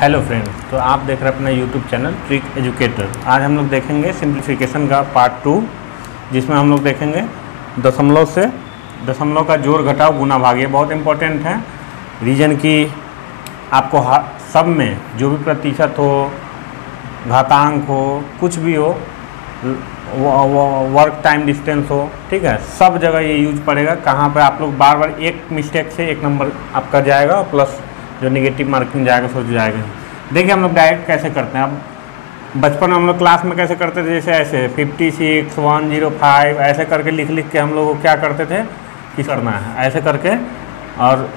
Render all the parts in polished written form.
Hello friends, तो आप देख रहे हैं अपना यूट्यूब चैनल ट्रिक एजुकेटर। आज हम लोग देखेंगे सिंप्लीफिकेशन का पार्ट 2, जिसमें हम लोग देखेंगे दशमलव का जोड़ घटाव गुना भाग। ये बहुत इंपॉर्टेंट है रीजन की। आपको सब में जो भी प्रतिशत हो, घातांक हो, कुछ भी हो, वर्क टाइम डिस्टेंस हो, ठीक है, सब जगह ये यूज पड़ेगा। कहाँ पे आप लोग बार बार एक मिस्टेक से एक नंबर आपका जाएगा, प्लस जो नेगेटिव मार्किंग जाएगा सो जाएगा। देखिए हम लोग डायरेक्ट कैसे करते हैं। अब बचपन में हम लोग क्लास में कैसे करते थे, जैसे ऐसे 56 105 ऐसे करके लिख के हम लोग को क्या करते थे कि करना है ऐसे करके, और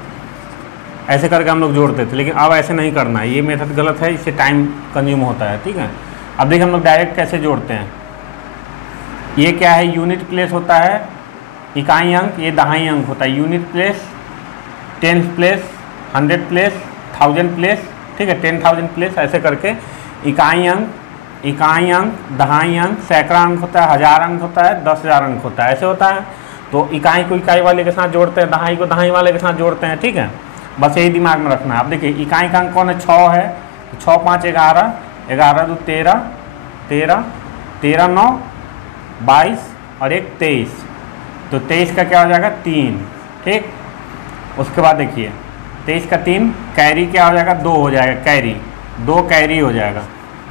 ऐसे करके हम लोग जोड़ते थे। लेकिन अब ऐसे नहीं करना है, ये मेथड गलत है, इससे टाइम कंज्यूम होता है, ठीक है। अब देखिए हम लोग डायरेक्ट कैसे जोड़ते हैं। ये क्या है, यूनिट प्लेस होता है, इकाई अंक, ये दहाई अंक होता है। Unit place, tenth place, 100 place, 1000 place, ठीक है, 10,000 प्लेस, ऐसे करके इकाई अंक, दहाई अंक, सैकड़ा अंक होता है, 1000 अंक होता है, 10,000 अंक होता है, ऐसे होता है। तो इकाई को इकाई वाले के साथ जोड़ते हैं, दहाई को दहाई वाले के साथ जोड़ते हैं, ठीक है। बस यही दिमाग में रखना है। अब देखिए इकाई का अंक कौन है, 6 है। 6 5 11, 11 2 13, 13 13 9 22 और 1 23। तो 23 का क्या हो जाएगा, 3, ठीक। उसके बाद देखिए 23 का 3 कैरी क्या हो जाएगा, 2 हो जाएगा, कैरी 2 कैरी हो जाएगा,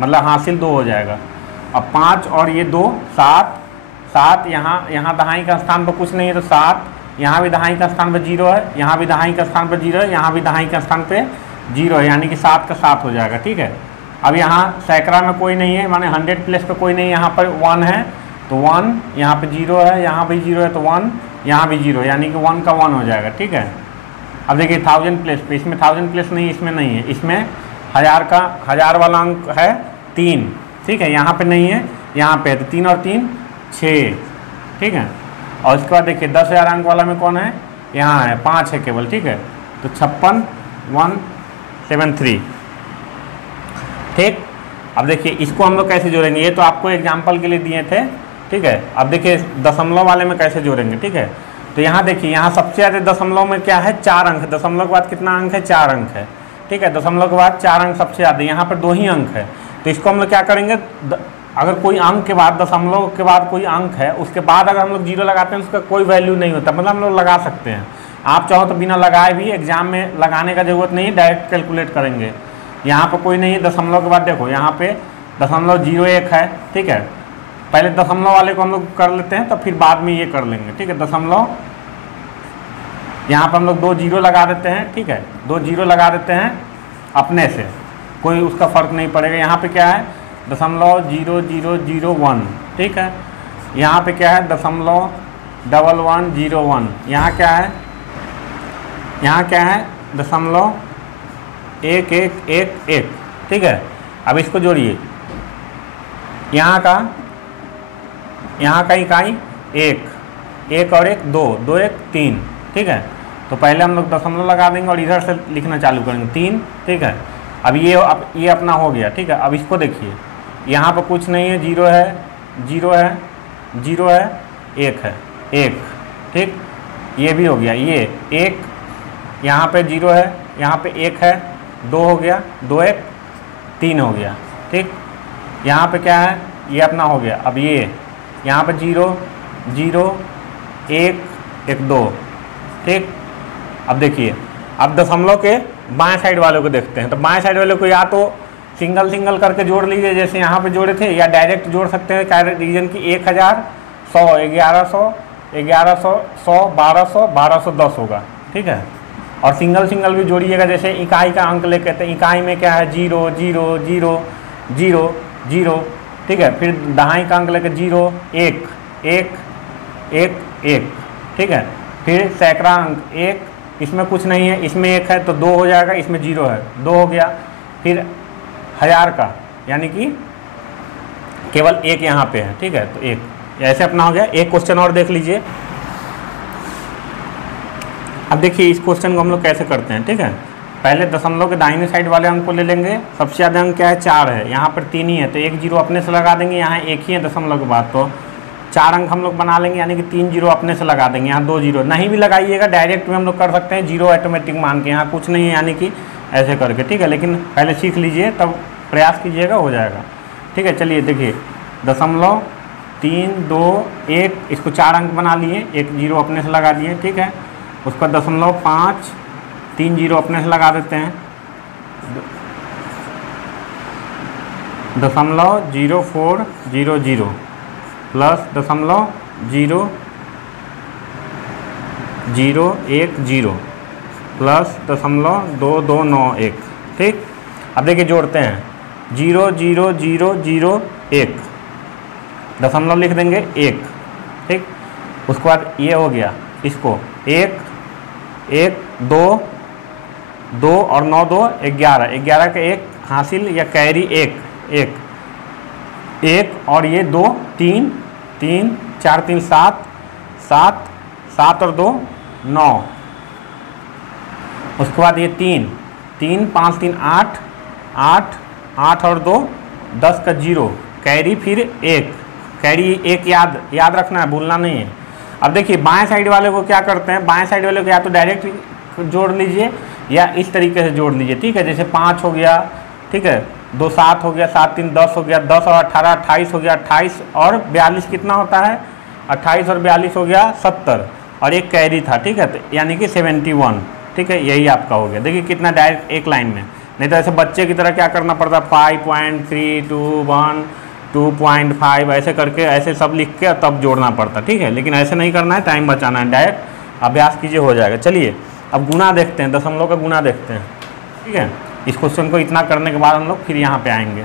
मतलब हासिल 2 हो जाएगा। अब 5 और ये 2 7, 7 यहाँ दहाई का स्थान पर कुछ नहीं है तो 7, यहाँ भी दहाई का स्थान पर 0 है, यहाँ भी दहाई का स्थान पर 0 है, यहाँ भी दहाई का स्थान पे 0 है, यानी कि 7 का 7 हो जाएगा, ठीक है। अब यहाँ सैकड़ा में कोई नहीं है, माने 100 प्लेस पे कोई नहीं है, यहाँ पर 1 है तो 1, यहाँ पे 0 है, यहाँ भी 0 है तो 1, यहाँ भी 0, यानी कि 1 का 1 हो जाएगा, ठीक है। अब देखिए 1000 प्लेस पे, इसमें 1000 प्लेस नहीं, इसमें नहीं है, इसमें 1000 वाला अंक है 3, ठीक है, यहाँ पे नहीं है, यहाँ पे है तो 3 और 3 6, ठीक है। और उसके बाद देखिए 10,000 अंक वाला में कौन है, यहाँ है 5 है केवल, ठीक है। तो 56 173, ठीक। अब देखिए इसको हम लोग कैसे जोड़ेंगे, ये तो आपको एग्जाम्पल के लिए दिए थे, ठीक है। अब देखिए दशमलव वाले में कैसे जोड़ेंगे, ठीक है। तो यहाँ देखिए, यहाँ सबसे ज़्यादा दशमलव में क्या है, 4 अंक। दशमलव के बाद कितना अंक है, 4 अंक है, ठीक है। दशमलव के बाद 4 अंक सबसे ज़्यादा, यहाँ पर 2 ही अंक है। तो इसको हम लोग क्या करेंगे, अगर कोई अंक के बाद, दशमलव के बाद कोई अंक है, उसके बाद अगर हम लोग 0 लगाते हैं उसका कोई वैल्यू नहीं होता, मतलब हम लोग लगा सकते हैं। आप चाहो तो बिना लगाए भी, एग्जाम में लगाने का जरूरत नहीं है, डायरेक्ट कैलकुलेट करेंगे। यहाँ पर कोई नहीं है, दशमलव के बाद देखो यहाँ पे 0.01 है, ठीक है। पहले दशमलव वाले को हम लोग कर लेते हैं, तो फिर बाद में ये कर लेंगे, ठीक है। दशमलव, यहाँ पर हम लोग 2 0 लगा देते हैं, ठीक है, 2 0 लगा देते हैं अपने से, कोई उसका फ़र्क नहीं पड़ेगा। यहाँ पे क्या है, 0.0001, ठीक है। यहाँ पे क्या है, 0.1101। यहाँ क्या है, 0.1111, ठीक है। अब इसको जोड़िए, यहाँ का इकाई 1 और 1 2, 2 1 3, ठीक है। तो पहले हम लोग दशमलव लगा देंगे और इधर से लिखना चालू करेंगे 3, ठीक है। अब ये अपना हो गया, ठीक है। अब इसको देखिए, यहाँ पर कुछ नहीं है, 0 है 0 है 0 है 1 है 1, ठीक। ये भी हो गया, ये 1, यहाँ पे 0 है, यहाँ पे 1 है, 2 हो गया, 2 1 3 हो गया, ठीक। यहाँ पे क्या है, ये अपना हो गया। अब ये यहाँ पे 0 0 1 1 2, ठीक। अब देखिए, अब दशमलव के बाएं साइड वालों को देखते हैं। तो बाएं साइड वाले को या तो सिंगल करके जोड़ लीजिए, जैसे यहाँ पे जोड़े थे, या डायरेक्ट जोड़ सकते हैं। क्या रीजन की 1000 100 1100 1100 100 1200 1210 होगा, ठीक है। और सिंगल भी जोड़िएगा, जैसे इकाई का अंक लेके, तो इकाई में क्या है 0 0 0 0 0, ठीक है। फिर दहाई का अंक लेके 0 1 1 1 1, ठीक है। फिर सैकड़ा अंक 1, इसमें कुछ नहीं है, इसमें 1 है तो 2 हो जाएगा, इसमें 0 है 2 हो गया। फिर 1000 का, यानी कि केवल 1 यहाँ पे है, ठीक है, तो 1 ऐसे अपना हो गया। एक क्वेश्चन और देख लीजिए। अब देखिए इस क्वेश्चन को हम लोग कैसे करते हैं, ठीक है। पहले दशमलव के दाहिने साइड वाले अंक को ले लेंगे। सबसे ज़्यादा अंक क्या है, 4 है, यहाँ पर 3 ही है, तो 1 0 अपने से लगा देंगे। यहाँ 1 ही है दशमलव के बाद, तो 4 अंक हम लोग बना लेंगे, यानी कि 3 0 अपने से लगा देंगे। यहाँ 2 0 नहीं भी लगाइएगा, डायरेक्ट में हम लोग कर सकते हैं 0 ऑटोमेटिक मान के, यहाँ कुछ नहीं है, यानी कि ऐसे करके, ठीक है। लेकिन पहले सीख लीजिए तब प्रयास कीजिएगा, हो जाएगा, ठीक है। चलिए देखिए 0.321, इसको 4 अंक बना लिए, एक जीरो अपने से लगा दिए, ठीक है। उसका 0.5 3 जीरो अपने से लगा देते हैं, 0.0400 प्लस 0.0010 प्लस 0.2291, ठीक। अब देखिए जोड़ते हैं 0.0001, दशमलव लिख देंगे 1, ठीक। उसके बाद ये हो गया, इसको 1 1 2 2 और 9 2 11, 11 का 1 हासिल या कैरी 1 1 1 और ये 2 3 3 4 3 7 7 7 और 2 9, उसके बाद ये 3 3 5 3 8 8 8 और 2 10 का 0 कैरी, फिर 1 कैरी 1 याद रखना है, भूलना नहीं है। अब देखिए बाएं साइड वाले को क्या करते हैं, बाएं साइड वाले को या तो डायरेक्ट जोड़ लीजिए या इस तरीके से जोड़ लीजिए, ठीक है। जैसे 5 हो गया, ठीक है, 2 7 हो गया, 7 3 10 हो गया, 10 और 18 28 हो गया, 28 और 42 कितना होता है, 28 और 42 हो गया 70 और एक कैरी था, ठीक है, तो यानी कि 71, ठीक है। यही आपका हो गया। देखिए कितना डायरेक्ट एक लाइन में, नहीं तो ऐसे बच्चे की तरह क्या करना पड़ता, 5.321 2.5 ऐसे करके ऐसे सब लिख के तब जोड़ना पड़ता, ठीक है। लेकिन ऐसे नहीं करना है, टाइम बचाना है, डायरेक्ट अभ्यास कीजिए, हो जाएगा। चलिए अब गुना देखते हैं, दशमलव का गुना देखते हैं, ठीक है। इस क्वेश्चन को इतना करने के बाद हम लोग फिर यहाँ पे आएंगे।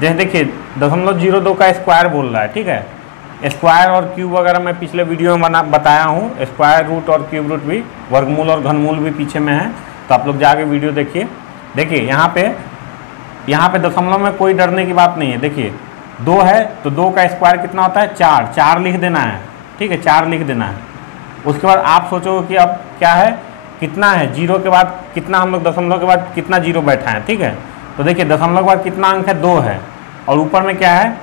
जैसे देखिए 0.02 का स्क्वायर बोल रहा है, ठीक है। स्क्वायर और क्यूब वगैरह मैं पिछले वीडियो में बताया हूँ, स्क्वायर रूट और क्यूब रूट भी, वर्गमूल और घनमूल भी पीछे में है, तो आप लोग जाके वीडियो देखिए। देखिए यहाँ पे दशमलव में कोई डरने की बात नहीं है। देखिए 2 है तो 2 का स्क्वायर कितना होता है, 4 लिख देना है, ठीक है, 4 लिख देना है। उसके बाद आप सोचोगे कि अब क्या है, कितना है, जीरो के बाद कितना, हम लोग दशमलव के बाद कितना जीरो बैठा है, ठीक है। तो देखिए दशमलव के बाद कितना अंक है, 2 है, और ऊपर में क्या है,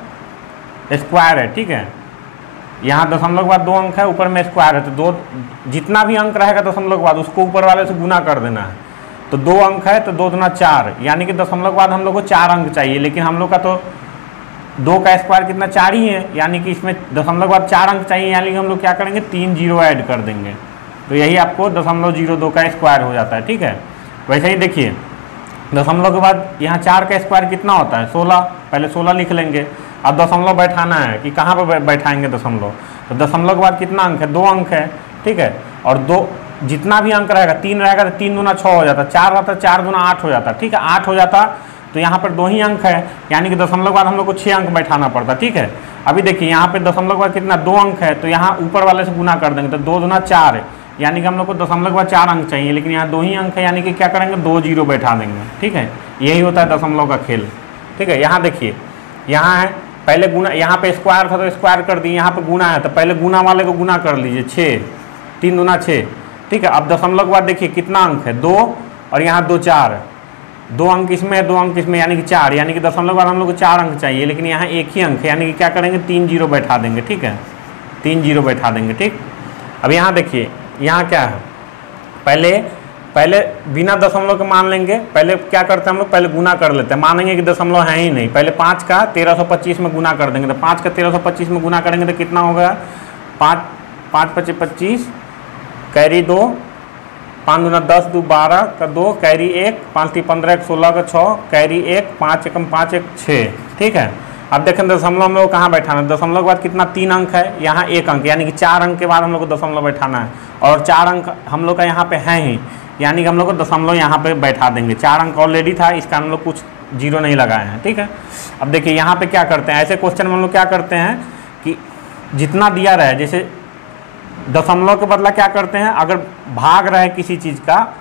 स्क्वायर है, ठीक है। यहाँ दशमलव के बाद 2 अंक है, ऊपर में स्क्वायर है, तो 2 जितना भी अंक रहेगा दशमलव के बाद उसको ऊपर वाले से गुना कर देना है। तो 2 अंक है तो 2 दूना 4, यानी कि दशमलव के बाद हम लोग को 4 अंक चाहिए, लेकिन हम लोग का तो 2 का स्क्वायर कितना, 4 ही है, यानी कि इसमें दशमलव के बाद 4 अंक चाहिए, यानी कि हम लोग क्या करेंगे, 3 जीरो ऐड कर देंगे, तो यही आपको 0.02 का स्क्वायर हो जाता है, ठीक है। वैसे ही देखिए दशमलव के बाद यहाँ 4 का स्क्वायर कितना होता है, 16, पहले 16 लिख लेंगे। अब दशमलव बैठाना है कि कहाँ पर बैठाएंगे दशमलव, तो दशमलव के बाद कितना अंक है, 2 अंक है, ठीक है। और 2 जितना भी अंक रहेगा, 3 रहेगा तो 3 दूना 6 हो जाता, 4 रहता 4 दूना 8 हो जाता, ठीक है, 8 हो जाता, तो यहाँ पर 2 ही अंक है, यानी कि दशमलव के बाद हम लोग को 6 अंक बैठाना पड़ता, ठीक है। अभी देखिए यहाँ पे दशमलव के बाद कितना, 2 अंक है, तो यहाँ ऊपर वाले से गुना कर देंगे, तो 2 दूना 4, यानी कि हम लोग को दशमलव के बाद 4 अंक चाहिए, लेकिन यहाँ 2 ही अंक है, यानी कि क्या करेंगे, 2 जीरो बैठा देंगे, ठीक है। यही होता है दशमलव का खेल, ठीक है। यहाँ देखिए, यहाँ है पहले गुना, यहाँ पे स्क्वायर था तो स्क्वायर कर दिए, यहाँ पे गुना है तो पहले गुना वाले को गुना कर लीजिए, 6 3 दूना 6, ठीक है। अब दशमलव के बाद देखिए कितना अंक है, 2, और यहाँ 2 4, 2 अंक इसमें है, 2 अंक इसमें, यानी कि 4, यानी कि दशमलव के बाद हम लोग को 4 अंक चाहिए, लेकिन यहाँ 1 ही अंक है, यानी कि क्या करेंगे, 3 जीरो बैठा देंगे, ठीक है, 3 जीरो बैठा देंगे, ठीक। अब यहाँ देखिए यहाँ क्या है, पहले बिना दशमलव के मान लेंगे, पहले क्या करते हैं हम लोग, पहले गुना कर लेते हैं, मानेंगे कि दशमलव है ही नहीं, पहले 5 का 1325 में गुना कर देंगे, तो 5 का 1325 में गुना करेंगे तो कितना होगा, 5 5 25 25, कैरी 2, 5 दूना 10 2 12 का 2, कैरी 1, 5 3 15 1 16 का 6, कैरी 1, 5 एकम 5 1 6, ठीक है। अब देखें दशमलव में वो कहाँ बैठाना है, दशमलव के बाद कितना, 3 अंक है, यहाँ 1 अंक, यानी कि 4 अंक के बाद हम लोग को दशमलव बैठाना है, और 4 अंक हम लोग का यहाँ पे है ही, यानी कि हम लोग को दशमलव यहाँ पे बैठा देंगे, 4 अंक ऑलरेडी था, इसका हम लोग कुछ जीरो नहीं लगाए हैं, ठीक है। अब देखिए यहाँ पे क्या करते हैं, ऐसे क्वेश्चन में हम लोग क्या करते हैं कि जितना दिया रहे, जैसे दशमलव के बदला क्या करते हैं, अगर भाग रहे किसी चीज़ का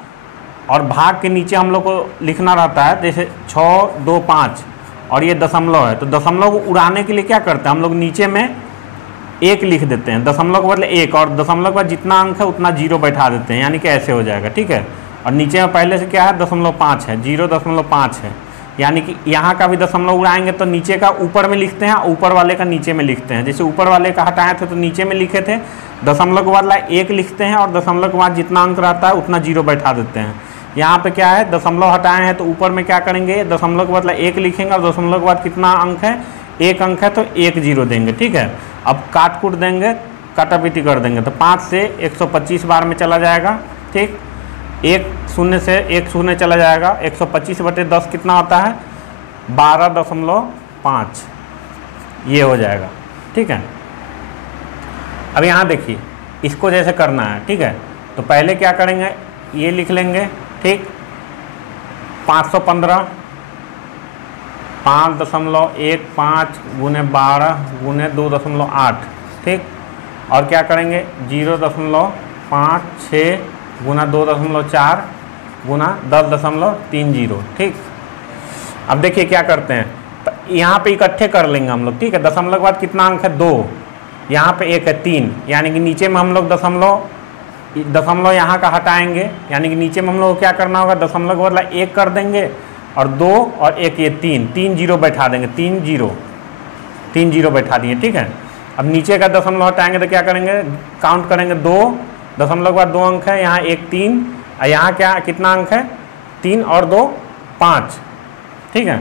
और भाग के नीचे हम लोग को लिखना रहता है, जैसे 6 2 5 और ये दशमलव है, तो दशमलव को उड़ाने के लिए क्या करते हैं हम लोग, नीचे में 1 लिख देते हैं, दशमलव के बदले 1, और दशमलव के बाद जितना अंक है उतना जीरो बैठा देते हैं, यानी कि ऐसे हो जाएगा, ठीक है। और नीचे में पहले से क्या है, 0.5 है, 0.5 है, यानी कि यहाँ का भी दशमलव उड़ाएंगे तो नीचे का ऊपर में लिखते हैं, ऊपर वाले का नीचे में लिखते हैं, जैसे ऊपर वाले का हटाए थे तो नीचे में लिखे थे, दशमलव के बाद 1 लिखते हैं, और दशमलव के बाद जितना अंक रहता है उतना जीरो बैठा देते हैं, यहाँ पे क्या है, दशमलव हटाए हैं तो ऊपर में क्या करेंगे, दशमलव के बदला 1 लिखेंगे और दशमलव के बाद कितना अंक है, 1 अंक है तो 1 0 देंगे। ठीक है, अब काट कूट देंगे, काटापीटी कर देंगे तो 5 से 125 बार में चला जाएगा। ठीक, 1 0 से 1 0 चला जाएगा, 125/10 कितना होता है, 12.5 ये हो जाएगा। ठीक है, अब यहाँ देखिए इसको जैसे करना है। ठीक है, तो पहले क्या करेंगे, ये लिख लेंगे। ठीक, 515 5.15 गुने 12 गुने 2.8। ठीक, और क्या करेंगे 0.56 गुना 2.4 गुना 10.30। ठीक, अब देखिए क्या करते हैं, तो यहाँ पे इकट्ठे कर लेंगे हम लोग। ठीक है, दशमलव के बाद कितना अंक है, 2, यहाँ पे 1 है 3, यानी कि नीचे में हम लोग दशमलव यहाँ का हटाएंगे, यानी कि नीचे में हम लोग को क्या करना होगा, दशमलव के बदला 1 कर देंगे और 2 और 1 ये 3 0 बैठा देंगे, 3 0 बैठा दिए। ठीक है, अब नीचे का दशमलव हटाएंगे तो क्या करेंगे, काउंट करेंगे 2, दशमलव के बाद 2 अंक है, यहाँ 1 3 और यहाँ क्या कितना अंक है, 3 और 2 5। ठीक है,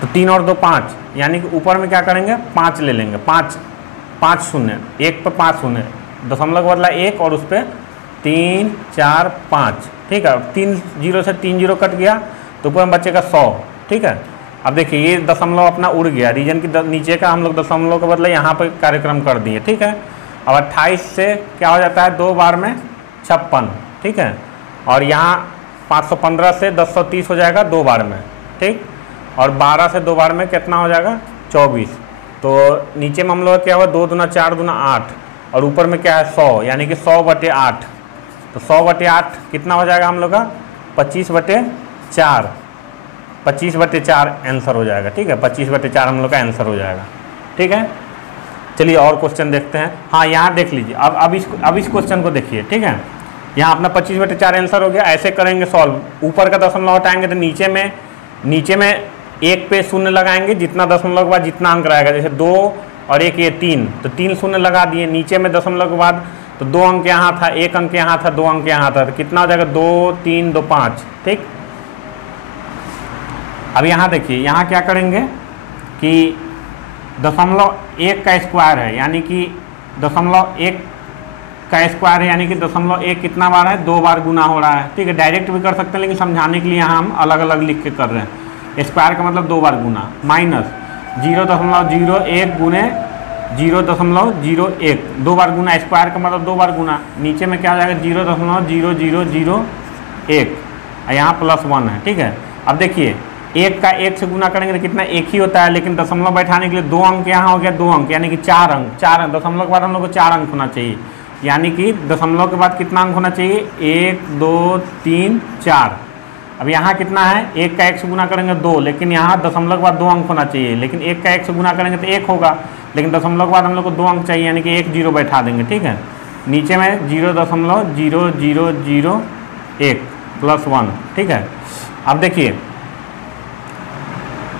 तो 3 और 2 5, यानी कि ऊपर में क्या करेंगे 5 ले लेंगे, 5 0, 1 पे 5 0, दशमलव के बदला 1 और उस पर 3 4 5। ठीक है, 3 0 से 3 0 कट गया तो ऊपर में बचेगा 100। ठीक है, अब देखिए ये दशमलव अपना उड़ गया, रीजन की नीचे का हम लोग दशमलव के बदले यहाँ पर कार्यक्रम कर दिए। ठीक है, अब 28 से क्या हो जाता है, 2 बार में 56। ठीक है, और यहाँ 515 से 1030 हो जाएगा 2 बार में। ठीक, और 12 से 2 बार में कितना हो जाएगा, 24। तो नीचे में हम लोग क्या हुआ, 2 दूना 4 दूना 8 और ऊपर में क्या है 100, यानी कि 100/8। तो 100/8 कितना हो जाएगा हम लोग का, 25/4, 25/4 आंसर हो जाएगा। ठीक है, 25/4 हम लोग का आंसर हो जाएगा। ठीक है, चलिए और क्वेश्चन देखते हैं। हाँ, यहाँ देख लीजिए, अब इस क्वेश्चन को देखिए। ठीक है, यहाँ अपना 25/4 आंसर हो गया। ऐसे करेंगे सॉल्व, ऊपर का दशमलव हटाएंगे तो नीचे में 1 पे 0 लगाएंगे, जितना दशमलव के बाद जितना अंक रहेगा, जैसे 2 और 1 ये 3, तो 3 0 लगा दिए। नीचे में दशमलव के बाद तो 2 अंक यहाँ था, 1 अंक यहाँ था, 2 अंक यहाँ था, तो कितना हो जाएगा, 2 3 2 5। ठीक, अब यहाँ देखिए, यहाँ क्या करेंगे कि 0.1 का स्क्वायर है, यानी कि 0.1 का स्क्वायर है, यानी कि 0.1 कितना बार है, 2 बार गुना हो रहा है। ठीक है, डायरेक्ट भी कर सकते हैं, लेकिन समझाने के लिए यहाँ हम अलग अलग लिख के कर रहे हैं। स्क्वायर का मतलब 2 बार गुना, माइनस 0.01 गुने 0.01, 2 बार गुना, स्क्वायर का मतलब 2 बार गुना। नीचे में क्या हो जाएगा, 0.0001 और यहाँ +1 है। ठीक है, अब देखिए 1 का 1 से गुना करेंगे तो कितना, 1 ही होता है, लेकिन दशमलव बैठाने के लिए 2 अंक यहाँ हो गया, 2 अंक यानी कि 4 अंक। दशमलव के बाद हम लोग को 4 अंक होना चाहिए, यानी कि दशमलव के बाद कितना अंक होना चाहिए, 1 2 3 4। अब यहाँ कितना है, 1 का 1 से गुना करेंगे 2, लेकिन यहाँ दशमलव के बाद 2 अंक होना चाहिए, लेकिन 1 का 1 से गुना करेंगे तो 1 होगा, लेकिन दशमलव के बाद हम लोग को 2 अंक चाहिए, यानी कि 1 0 बैठा देंगे। ठीक है, नीचे में 0.0001 +1। ठीक है, अब देखिए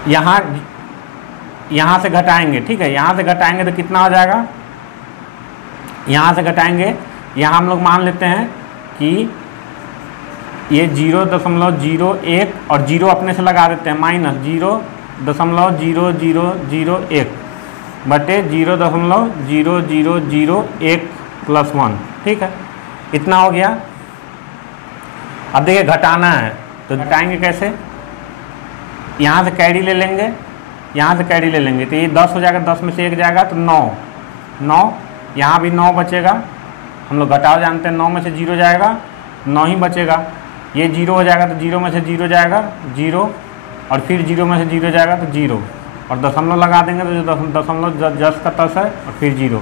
यहाँ से घटाएंगे। ठीक है, यहाँ से घटाएंगे तो कितना हो जाएगा, यहाँ से घटाएंगे, यहाँ हम लोग मान लेते हैं कि ये 0.01 और 0 अपने से लगा देते हैं, माइनस 0.0001 बटे 0.0001 +1। ठीक है, इतना हो गया। अब देखिए घटाना है तो घटाएंगे कैसे, यहाँ से कैरी ले लेंगे, यहाँ से कैरी ले लेंगे तो ये 10 हो जाएगा, 10 में से 1 जाएगा तो 9, यहाँ भी 9 बचेगा। हम लोग घटाओ जानते हैं, 9 में से 0 जाएगा, 9 ही बचेगा। ये 0 हो जाएगा तो 0 में से 0 जाएगा 0, और फिर 0 में से 0 जाएगा तो 0, और दशमलव लगा देंगे तो जो दशमलव जस का तस है, और फिर 0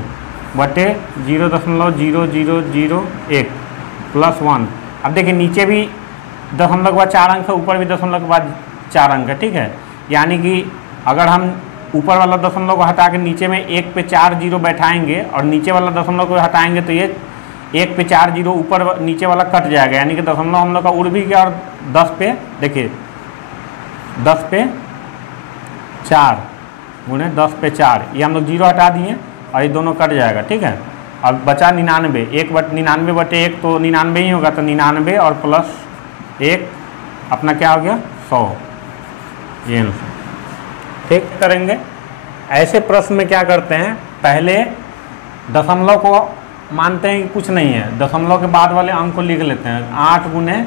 बटे 0.0001 +1। अब देखिए नीचे भी दशमलव के बाद 4 अंक है, ऊपर भी दशमलव के बाद 4 अंक है। ठीक है, यानी कि अगर हम ऊपर वाला दशमलव को हटा के नीचे में 1 पे 4 0 बैठाएंगे और नीचे वाला दशमलव को हटाएंगे तो ये 1 पे 4 0 ऊपर नीचे वाला कट जाएगा, यानी कि दशमलव हम लोग का उड़ भी गया। और 10 पे देखिए 10 पे 4 गुणे 10 पे 4, ये हम लोग 0 हटा दिए और ये दोनों कट जाएगा। ठीक है, अब बचा 99, 99/1 तो 99 ही होगा, तो 99 और एक अपना क्या हो गया 100, ये आंसर। ठीक करेंगे। ऐसे प्रश्न में क्या करते हैं, पहले दशमलव को मानते हैं कि कुछ नहीं है, दशमलव के बाद वाले अंक को लिख लेते हैं। 8 गुने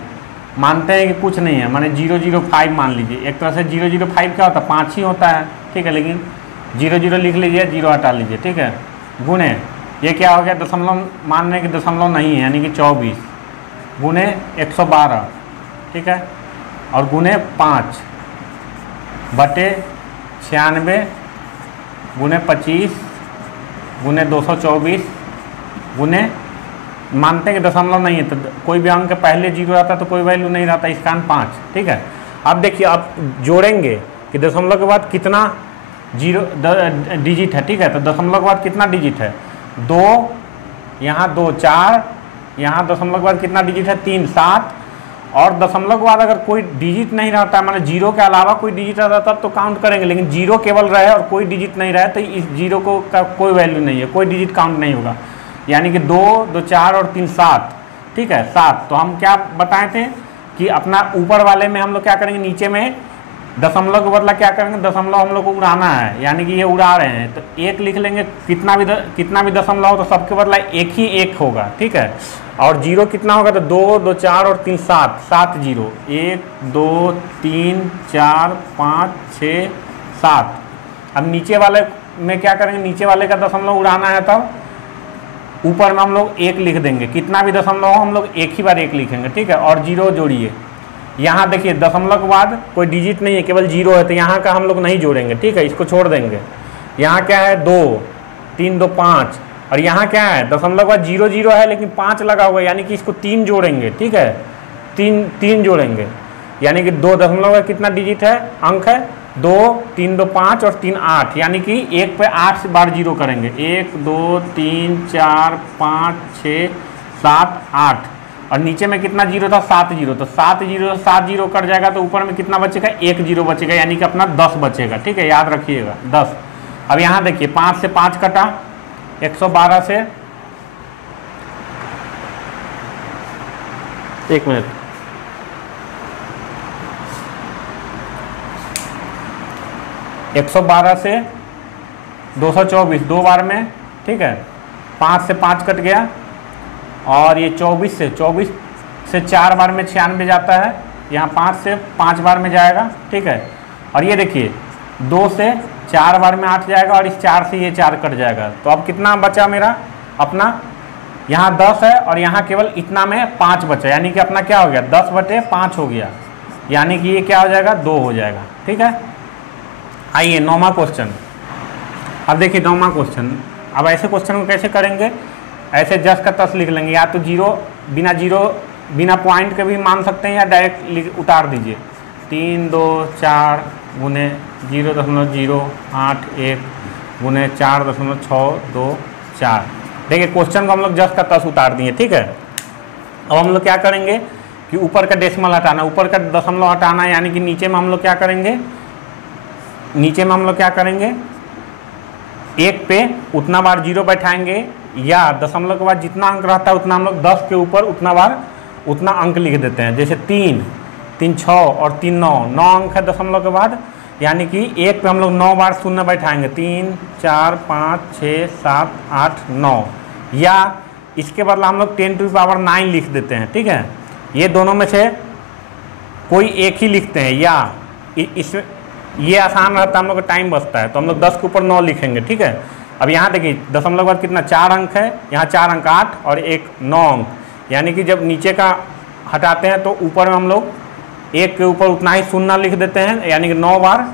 मानते हैं कि कुछ नहीं है, माने 005 मान लीजिए। एक तरह से 005 क्या होता है, 5 ही होता है, ठीक है, लेकिन 00 लिख लीजिए, 0 हटा लीजिए, ठीक है। गुने ये क्या हो गया, दशमलव मान रहे हैं कि दशमलव नहीं है, यानी कि 24 गुने 112, ठीक है, और गुने 5 बटे 96 गुने 25 गुने 224 गुने, मानते हैं कि दशमलव नहीं है तो कोई भी अंक पहले 0 रहता तो कोई वैल्यू नहीं रहता, इसका 5, ठीक है। अब देखिए, आप जोड़ेंगे कि दशमलव के बाद कितना डिजिट है, ठीक है, तो दशमलव के बाद कितना डिजिट है, 2, यहाँ 2 4, यहाँ दशमलव के बाद कितना डिजिट है 3 7, और दशमलव के बाद अगर कोई डिजिट नहीं रहता है, माने 0 के अलावा कोई डिजिट रहता तब तो काउंट करेंगे, लेकिन 0 केवल रहे और कोई डिजिट नहीं रहे तो इस 0 को का कोई वैल्यू नहीं है, कोई डिजिट काउंट नहीं होगा। यानी कि 2 2 4 और 3 7, ठीक है 7। तो हम क्या बताए थे कि अपना ऊपर वाले में हम लोग क्या करेंगे, नीचे में दशमलव के बदला क्या करेंगे, दशमलव हम लोग को उड़ाना है, यानी कि ये उड़ा रहे हैं तो 1 लिख लेंगे। कितना भी दशमलव हो तो सबके बदला एक ही 1 होगा, ठीक है। और 0 कितना होगा तो 2 2 4 और 3 7, 7 0, 1 2 3 4 5 6 7। अब नीचे वाले में क्या करेंगे, नीचे वाले का दशमलव उड़ाना है तब ऊपर में हम लोग 1 लिख देंगे, कितना भी दशमलव हो हम लोग एक ही बार 1 लिखेंगे, ठीक है। और 0 जोड़िए, यहाँ देखिए दशमलव के बाद कोई डिजिट नहीं है, केवल 0 है, तो यहाँ का हम लोग नहीं जोड़ेंगे, ठीक है, इसको छोड़ देंगे। यहाँ क्या है 2 3 2 5, और यहाँ क्या है दशमलव के बाद 0 0 है लेकिन 5 लगा हुआ है, यानी कि इसको 3 जोड़ेंगे, ठीक है, 3 जोड़ेंगे, यानी कि 2 दशमलव का कितना डिजिट है, अंक है 2 3 2 5 और 3 8, यानी कि 1 पे 8 बार 0 करेंगे, 1 2 3 4 5 6 7 8, और नीचे में कितना 0 था 7 0, तो 7 0 कट जाएगा तो ऊपर में कितना बचेगा, 1 0 बचेगा, यानी कि अपना 10 बचेगा, ठीक है, याद रखिएगा 10। अब यहाँ देखिए 5 से 5 कटा, 112 से 1 मिनट, 112 से 224 2 बार में, ठीक है, 5 से 5 कट गया, और ये 24 से 4 बार में 96 जाता है, यहाँ 5 से 5 बार में जाएगा, ठीक है। और ये देखिए 2 से 4 बार में 8 जाएगा, और इस 4 से ये 4 कट जाएगा, तो अब कितना बचा मेरा अपना, यहाँ 10 है और यहाँ केवल इतना में 5 बचा, यानी कि अपना क्या हो गया 10 बटे 5 हो गया, यानी कि ये क्या हो जाएगा 2 हो जाएगा, ठीक है। आइए 9वां क्वेश्चन। अब देखिए 9वां क्वेश्चन, अब ऐसे क्वेश्चन को कैसे करेंगे, ऐसे जस का तस लिख लेंगे, या तो बिना पॉइंट के भी मान सकते हैं, या डायरेक्ट उतार दीजिए। 3 2 4 गुने 0.081 गुने 4.624। देखिए क्वेश्चन को हम लोग जस का तस उतार दिए, ठीक है। अब हम लोग क्या करेंगे कि ऊपर का डेसिमल हटाना, ऊपर का दशमलव हटाना, यानी कि नीचे में हम लोग क्या करेंगे, नीचे में हम लोग क्या करेंगे, 1 पे उतना बार 0 बैठाएंगे, या दशमलव के बाद जितना अंक रहता है उतना हम लोग 10 के ऊपर उतना बार उतना अंक लिख देते हैं। जैसे 3 3 6 और 3 9, 9 अंक है दशमलव के बाद, यानी कि 1 पे हम लोग 9 बार शून्य बैठाएंगे, 3 4 5 6 7 8 9, या इसके बदला हम लोग 10 टू द पावर 9 लिख देते हैं, ठीक है। ये दोनों में से कोई एक ही लिखते हैं, या इसमें ये आसान रहता है, हम लोग का टाइम बचता है, तो हम लोग 10 के ऊपर 9 लिखेंगे, ठीक है। अब यहाँ देखिए दशमलव के बाद कितना 4 अंक है, यहाँ 4 अंक 8 और एक 9 अंक, यानी कि जब नीचे का हटाते हैं तो ऊपर में हम लोग 1 के ऊपर उतना ही शून्य लिख देते हैं, यानी कि 9 बार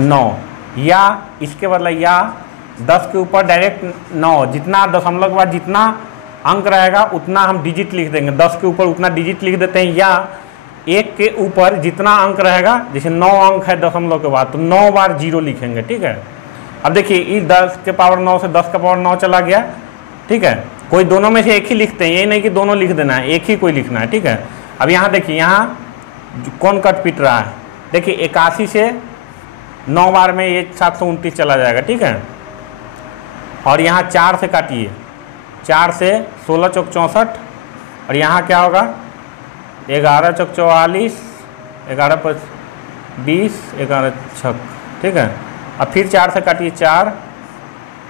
9, या इसके बदला या 10 के ऊपर डायरेक्ट 9, जितना दशमलव के बाद जितना अंक रहेगा उतना हम डिजिट लिख देंगे, 10 के ऊपर उतना डिजिट लिख देते हैं, या 1 के ऊपर जितना अंक रहेगा, जैसे 9 अंक है दशमलव के बाद तो 9 बार 0 लिखेंगे, ठीक है। अब देखिए इस 10 के पावर 9 से 10 का पावर 9 चला गया, ठीक है। कोई दोनों में से एक ही लिखते हैं, ये नहीं कि दोनों लिख देना है, एक ही कोई लिखना है, ठीक है। अब यहाँ देखिए यहाँ कौन कट पिट रहा है, देखिए 81 से 9 बार में ये 729 चला जाएगा, ठीक है। और यहाँ 4 से काटिए, 4 से 16 चौक 64 और यहाँ क्या होगा 11 चौक 44, 11 5 20, 11 6, ठीक है। अब फिर 4 से काटिए 4,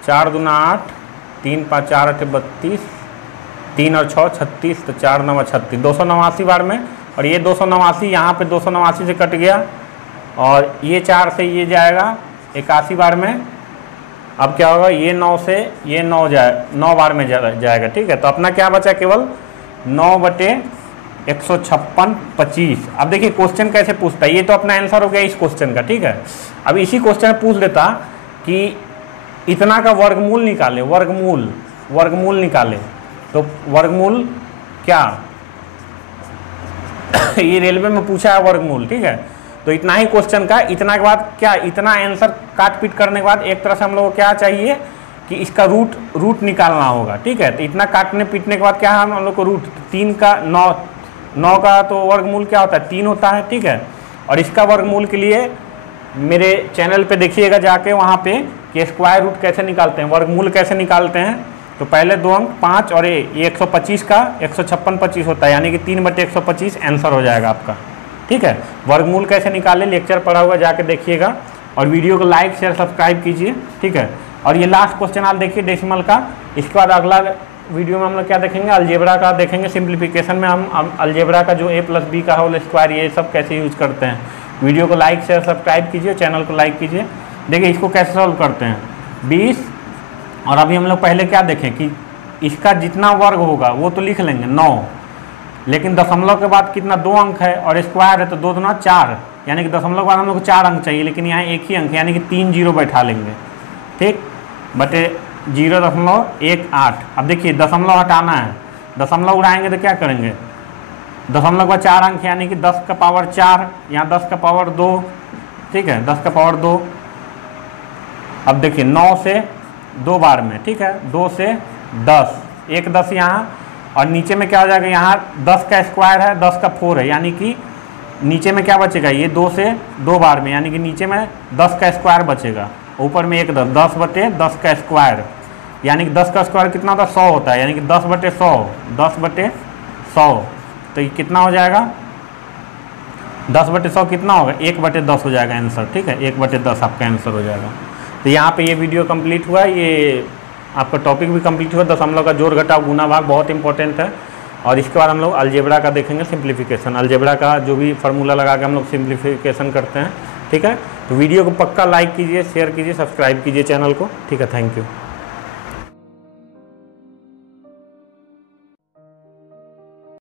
4 दूना 8, 3 5 4 8 32, 3 और 6 36, तो 4 9 36, 289 बार में। और ये 289 यहाँ पे 289 से कट गया, और ये 4 से ये जाएगा 81 बार में। अब क्या होगा, ये 9 से ये 9 बार में जाएगा, ठीक है। तो अपना क्या बचा, केवल 9/156 25। अब देखिए क्वेश्चन कैसे पूछता है, ये तो अपना आंसर हो गया इस क्वेश्चन का, ठीक है। अब इसी क्वेश्चन में पूछ लेता कि इतना का वर्गमूल निकाले, वर्गमूल निकाले, तो वर्गमूल क्या ये रेलवे में पूछा है वर्गमूल, ठीक है। तो इतना ही क्वेश्चन का, इतना के बाद क्या, इतना आंसर काट पीट करने के बाद एक तरह से हम लोग को क्या चाहिए कि इसका रूट निकालना होगा, ठीक है। तो इतना काटने पीटने के बाद क्या है, हम लोग को रूट 3 का 9 का तो वर्गमूल क्या होता है 3 होता है, ठीक है। और इसका वर्गमूल के लिए मेरे चैनल पे देखिएगा जाके, वहाँ पे कि स्क्वायर रूट कैसे निकालते हैं, वर्गमूल कैसे निकालते हैं। तो पहले 2 अंक 5 और ये 125 का 156 25 होता है, यानी कि 3/125 आंसर हो जाएगा आपका, ठीक है। वर्गमूल कैसे निकाले लेक्चर पढ़ा हुआ, जाके देखिएगा। और वीडियो को लाइक शेयर सब्सक्राइब कीजिए, ठीक है। और ये लास्ट क्वेश्चन आप देखिए डेसिमल का। इसके बाद अगला वीडियो में हम लोग क्या देखेंगे, अलजेब्रा का देखेंगे। सिंप्लीफिकेशन में हम अलजेब्रा का जो a+b का होल स्क्वायर, ये सब कैसे यूज करते हैं। वीडियो को लाइक शेयर सब्सक्राइब कीजिए, चैनल को लाइक कीजिए। देखिए इसको कैसे सॉल्व करते हैं 20। और अभी हम लोग पहले क्या देखें कि इसका जितना वर्ग होगा वो तो लिख लेंगे 9, लेकिन दशमलव के बाद कितना 2 अंक है और स्क्वायर है, तो 2 दूना 4, यानी कि दशमलव के बाद हम लोग को 4 अंक चाहिए, लेकिन यहाँ एक ही अंक है, यानी कि 3 जीरो बैठा लेंगे, ठीक, बटे 0.18। अब देखिए दशमलव हटाना है, दशमलव उड़ाएंगे तो क्या करेंगे, दशमलव के बाद 4 अंक, यानी कि 10 का पावर 4, यहाँ 10 का पावर 2, ठीक है, 10 का पावर 2। अब देखिए 9 से 2 बार में, ठीक है, 2 से 10, एक 10 यहाँ, और नीचे में क्या हो जाएगा, यहाँ 10 का स्क्वायर है, 10 का 4 है, यानी कि नीचे में क्या बचेगा, ये 2 से 2 बार में, यानी कि नीचे में 10 का स्क्वायर बचेगा, ऊपर में एक 10/10 का स्क्वायर, यानी कि 10 का स्क्वायर कितना होता है 100 होता है, यानी कि 10/100, 10/100, तो ये कितना हो जाएगा 10/100 कितना होगा 1/10 हो जाएगा आंसर, ठीक है, 1/10 आपका आंसर हो जाएगा। तो यहाँ पे ये वीडियो कंप्लीट हुआ, ये आपका टॉपिक भी कंप्लीट हुआ। दशमलव का जोड़ घटाव गुना भाग बहुत इंपॉर्टेंट है। और इसके बाद हम लोग अलजेब्रा का देखेंगे, सिंप्लीफिकेशन, अलजेब्रा का जो भी फार्मूला लगा के हम लोग सिंप्लीफिकेशन करते हैं, ठीक है। तो वीडियो को पक्का लाइक कीजिए, शेयर कीजिए, सब्सक्राइब कीजिए चैनल को, ठीक है। Thank you.